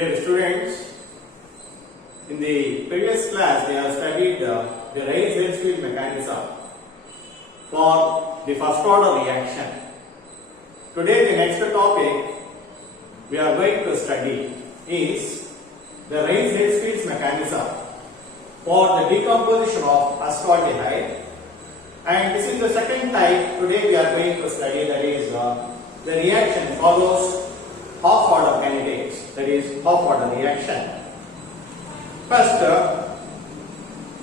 Dear students, in the previous class we have studied the Reis-Hensfield mechanism for the first order reaction. Today the next topic we are going to study is the Reis-Hensfield mechanism for the decomposition of acetaldehyde, and this is the second type today we are going to study, that is the reaction follows half order candidates, that is half order reaction. First,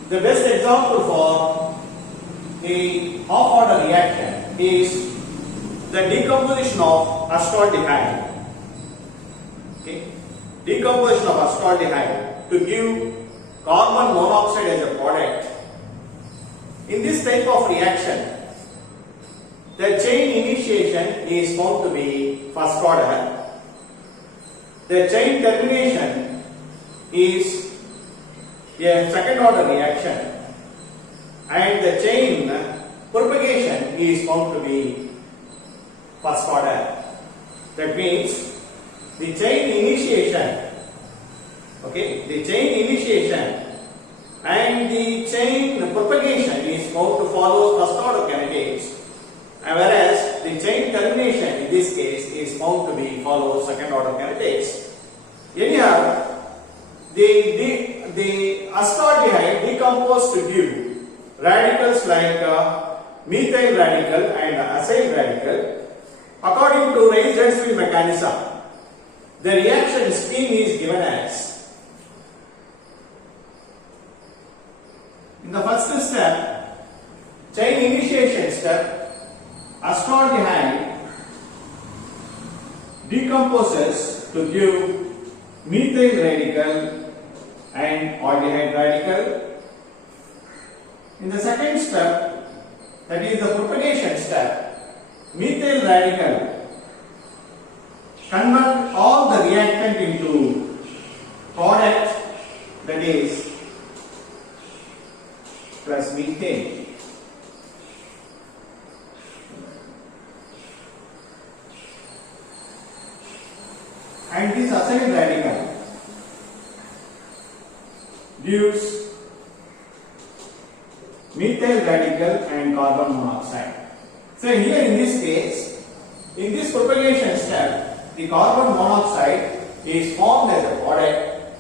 the best example for the half order reaction is the decomposition of acetaldehyde. Okay, decomposition of acetaldehyde to give carbon monoxide as a product. In this type of reaction, the chain initiation is found to be first order. The chain termination is a second order reaction, and the chain propagation is found to be first order. That means the chain initiation, the chain initiation and the chain propagation is found to follow first order candidates, whereas the chain termination in this case is found to be follow second order candidates. Anyhow, the acetaldehyde decomposes to give radicals like methyl radical and acyl radical. According to Reis-Hensfield mechanism, the reaction scheme is given as: in the first step, chain initiation step, acetaldehyde decomposes to give methyl radical and aldehyde radical. In the second step, that is the propagation step, methyl radical convert all the reactant into product, that is plus methane. And this acyl radical gives methyl radical and carbon monoxide. So here in this case, in this propagation step, the carbon monoxide is formed as a product.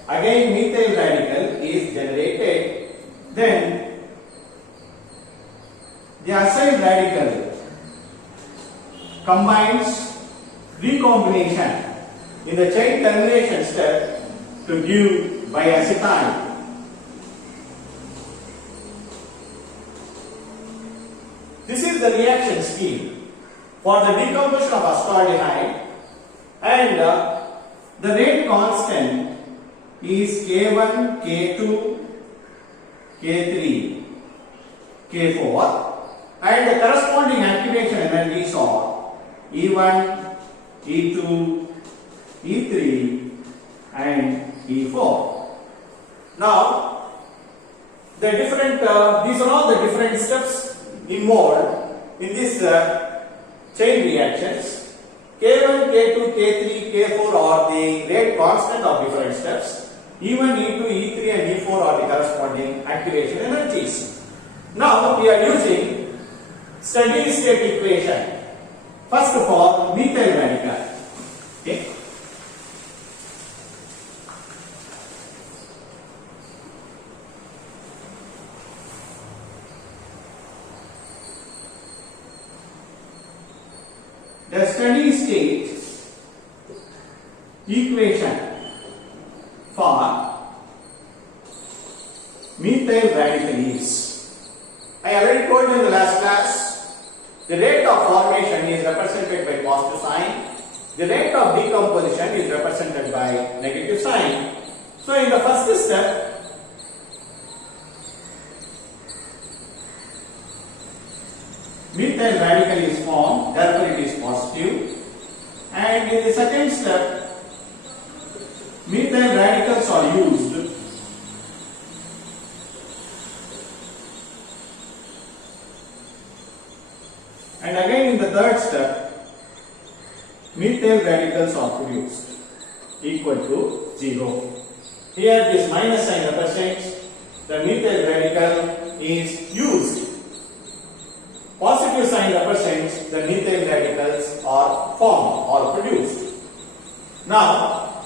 Again methyl radical is generated. Then the acyl radical combines recombination in the chain termination step to give biacetyl. This is the reaction scheme for the decomposition of acetaldehyde, and the rate constant is K1, K2, K3, K4, and the corresponding activation energies are E1, E2, E3 and E4. Now, the different these are all the different steps involved in this chain reactions. K1, K2, K3, K4 are the rate constant of different steps. E1, E2, E3 and E4 are the corresponding activation energies. Now, we are using steady state equation. First of all, methyl radical. Okay. The steady state equation for methyl radical is, I already told you in the last class, the rate of formation is represented by positive sign, the rate of decomposition is represented by negative sign. So in the first step, methyl radical is formed, therefore it is positive, and in the second step, methyl radicals are used And again in the third step, methyl radicals are produced. equal to 0. Here this minus sign represents the methyl radical is used. Positive sign represents the methyl radicals are formed or produced. Now,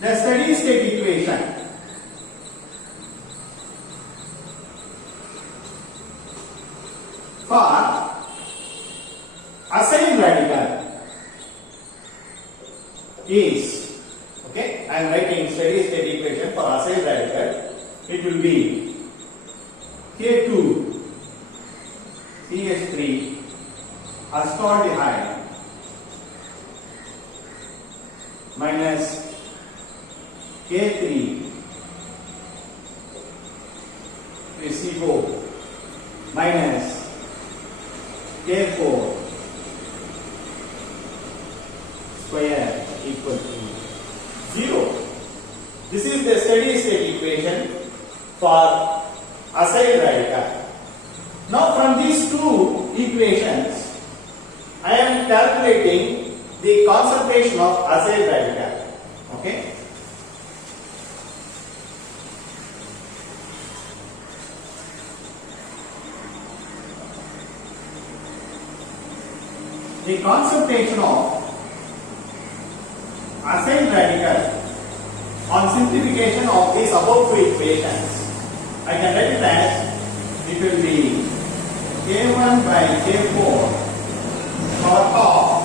the steady state equation for acyl radical is, okay, I am writing steady state equation for acyl radical. It will be K2 CH3 acetaldehyde minus K3 CO minus K4 square equal to 0. This is the steady state equation for acyl radical. Now from these two equations, I am calculating the concentration of acyl radical. Okay. The concentration of acyl radical on simplification of these above two equations, I can write it as it will be K1 by K4 power half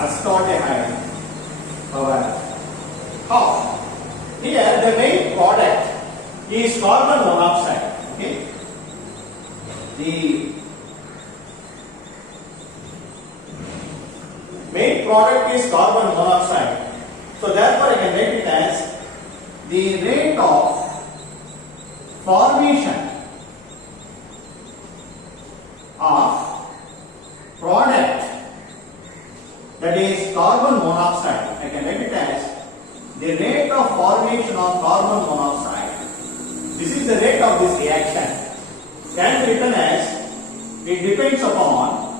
acetaldehyde power half. Here the main product is carbon monoxide. Okay, the main product is carbon monoxide. So therefore I can write it as the rate of formation of product, that is carbon monoxide. I can write it as the rate of formation of carbon monoxide. This is the rate of this reaction. Can be written as it depends upon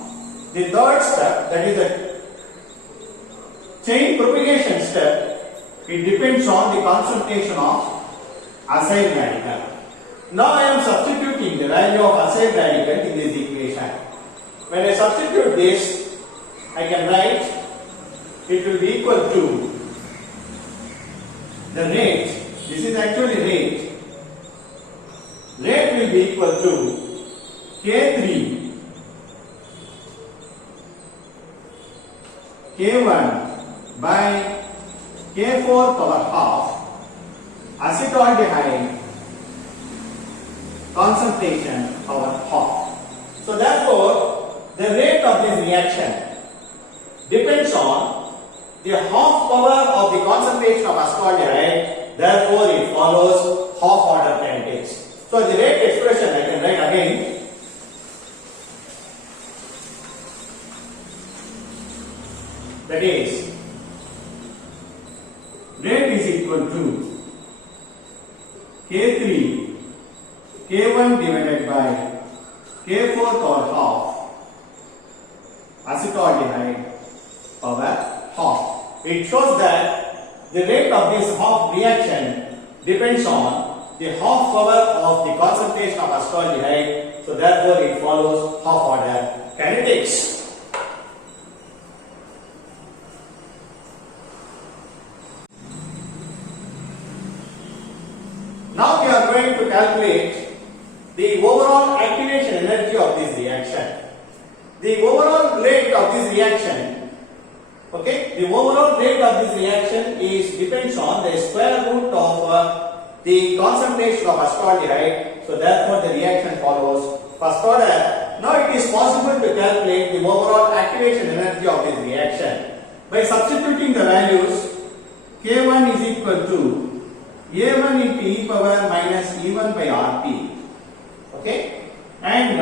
the third step, that is the chain propagation step. It depends on the concentration of acyl radical. Now I am substituting the value of acyl radical in this equation. When I substitute this, I can write it will be equal to the rate. This is actually rate. Rate will be equal to K3 K1 by K4 power half acetaldehyde concentration power half. So therefore, the rate of this reaction depends on the half power of the concentration of acetaldehyde. Therefore, it follows half order kinetics. So the rate expression I can write again. That is, rate is equal to K3 K1 divided by K4 power half acetaldehyde power half. It shows that the rate of this half reaction depends on the half power of the concentration of acetaldehyde. So therefore, it follows half order kinetics. Now we are going to calculate the overall activation energy of this reaction. The overall rate of this reaction, okay, the overall rate of this reaction is depends on the square root of the concentration of acetaldehyde. So therefore, the reaction follows first order. Now it is possible to calculate the overall activation energy of this reaction by substituting the values. K1 is equal to A1 into e power minus E1 by RT, okay, and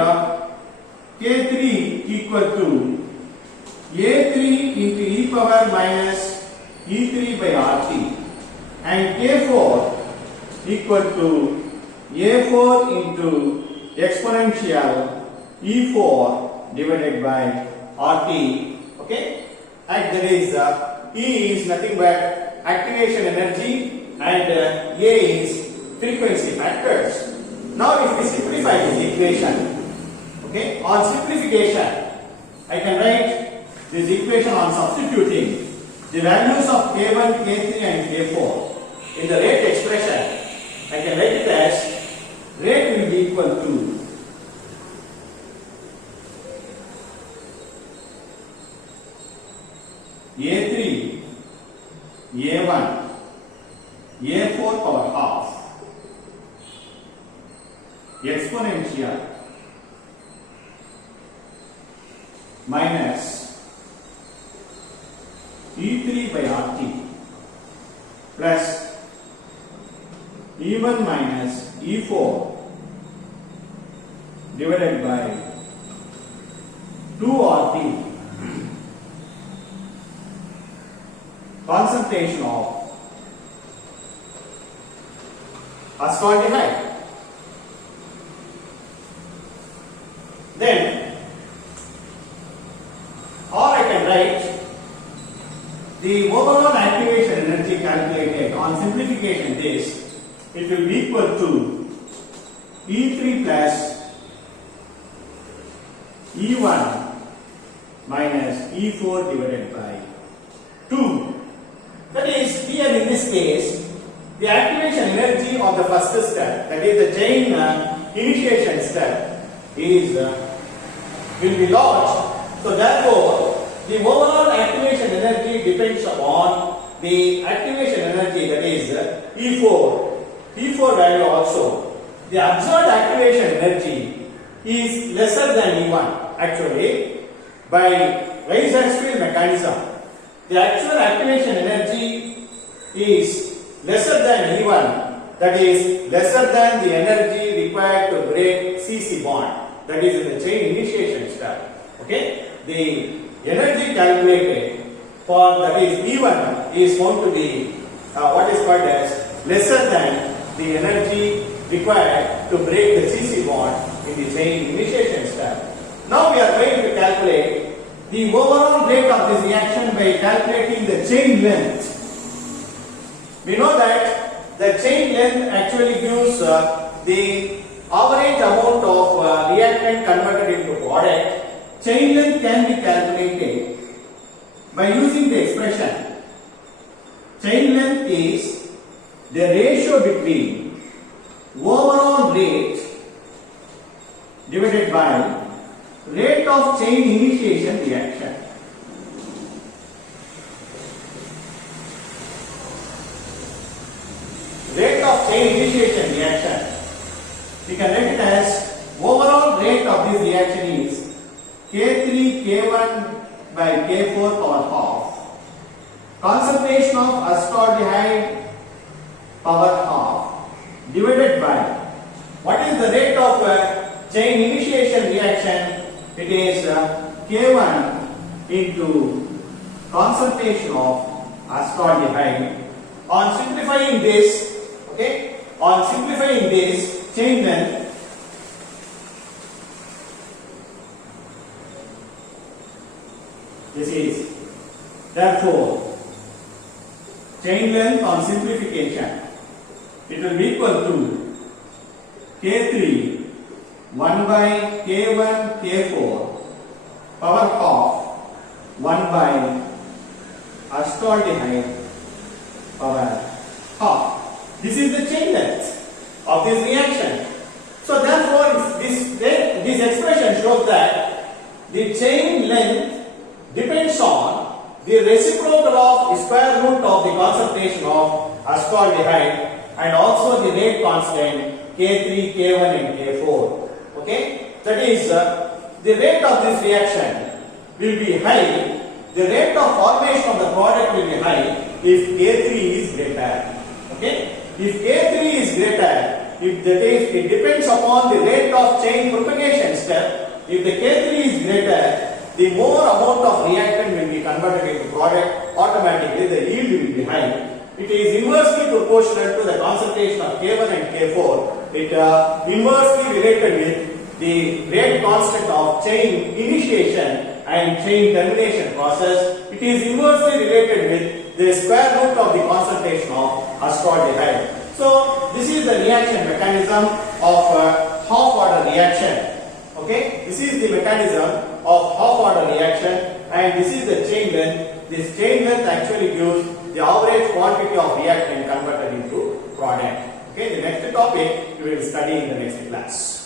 K3 equal to A3 into e power minus E3 by RT, and K4 equal to A4 into exponential E4 divided by RT, okay, and there is E is nothing but activation energy and A is frequency factors. Now if we simplify this equation, okay, on simplification, I can write this equation on substituting the values of K1, K3 and K4 in the rate expression. I can write it as rate will be equal to A3, A1, A4 power half exponential minus E3 by RT plus E1 minus E4 divided by 2RT concentration of acetaldehyde. Then, or I can write the overall activation energy calculated on simplification this, it will be equal to E3 plus E1 minus E4 divided by 2. That is, here in this case, the activation energy of the first step, that is the chain initiation step, is will be large. So therefore, the overall activation energy depends upon the activation energy, that is E4 value also. The observed activation energy is lesser than E1. Actually, by Weierstrass mechanism, the actual activation energy is lesser than E1, that is lesser than the energy required to break CC bond, that is in the chain initiation step. Okay, the energy calculated for, that is E1, is found to be what is called as lesser than the energy required to break the CC bond in the chain initiation step. Now we are going to calculate the overall rate of this reaction by calculating the chain length. We know that the chain length actually gives the average amount of reactant converted into product. Chain length can be calculated by using the expression. Chain length is the ratio between overall rate divided by rate of chain initiation reaction. Rate of chain initiation reaction, we can write it as overall rate of this reaction is K3 K1 by K4 power half. Concentration of acetaldehyde power half divided by what is the rate of chain initiation reaction? It is K1 into concentration of acetaldehyde. On simplifying this, okay, on simplifying this chain length, this is therefore chain length on simplification, it will be equal to K3 1 by K1 K4 power half 1 by acetaldehyde power half. This is the chain length of this reaction. So therefore, this expression shows that the chain length depends on the reciprocal of square root of the concentration of acetaldehyde and also the rate constant K3, K1 and K4. Okay, that is the rate of this reaction will be high. The rate of formation of the product will be high if K3 is greater. Okay, if K3 is greater, if that is, it depends upon the rate of chain propagation step. If the K3 is greater, the more amount of reactant will be converted into product. Automatically, the yield will be high. It is inversely proportional to the concentration of K1 and K4. It inversely related with the rate constant of chain initiation and and chain termination process, it is inversely related with the square root of the concentration of acetaldehyde. So this is the reaction mechanism of half order reaction. Okay, this is the mechanism of half order reaction, and this is the chain length. This chain length actually gives the average quantity of reactant converted into product. Okay, the next topic we will study in the next class.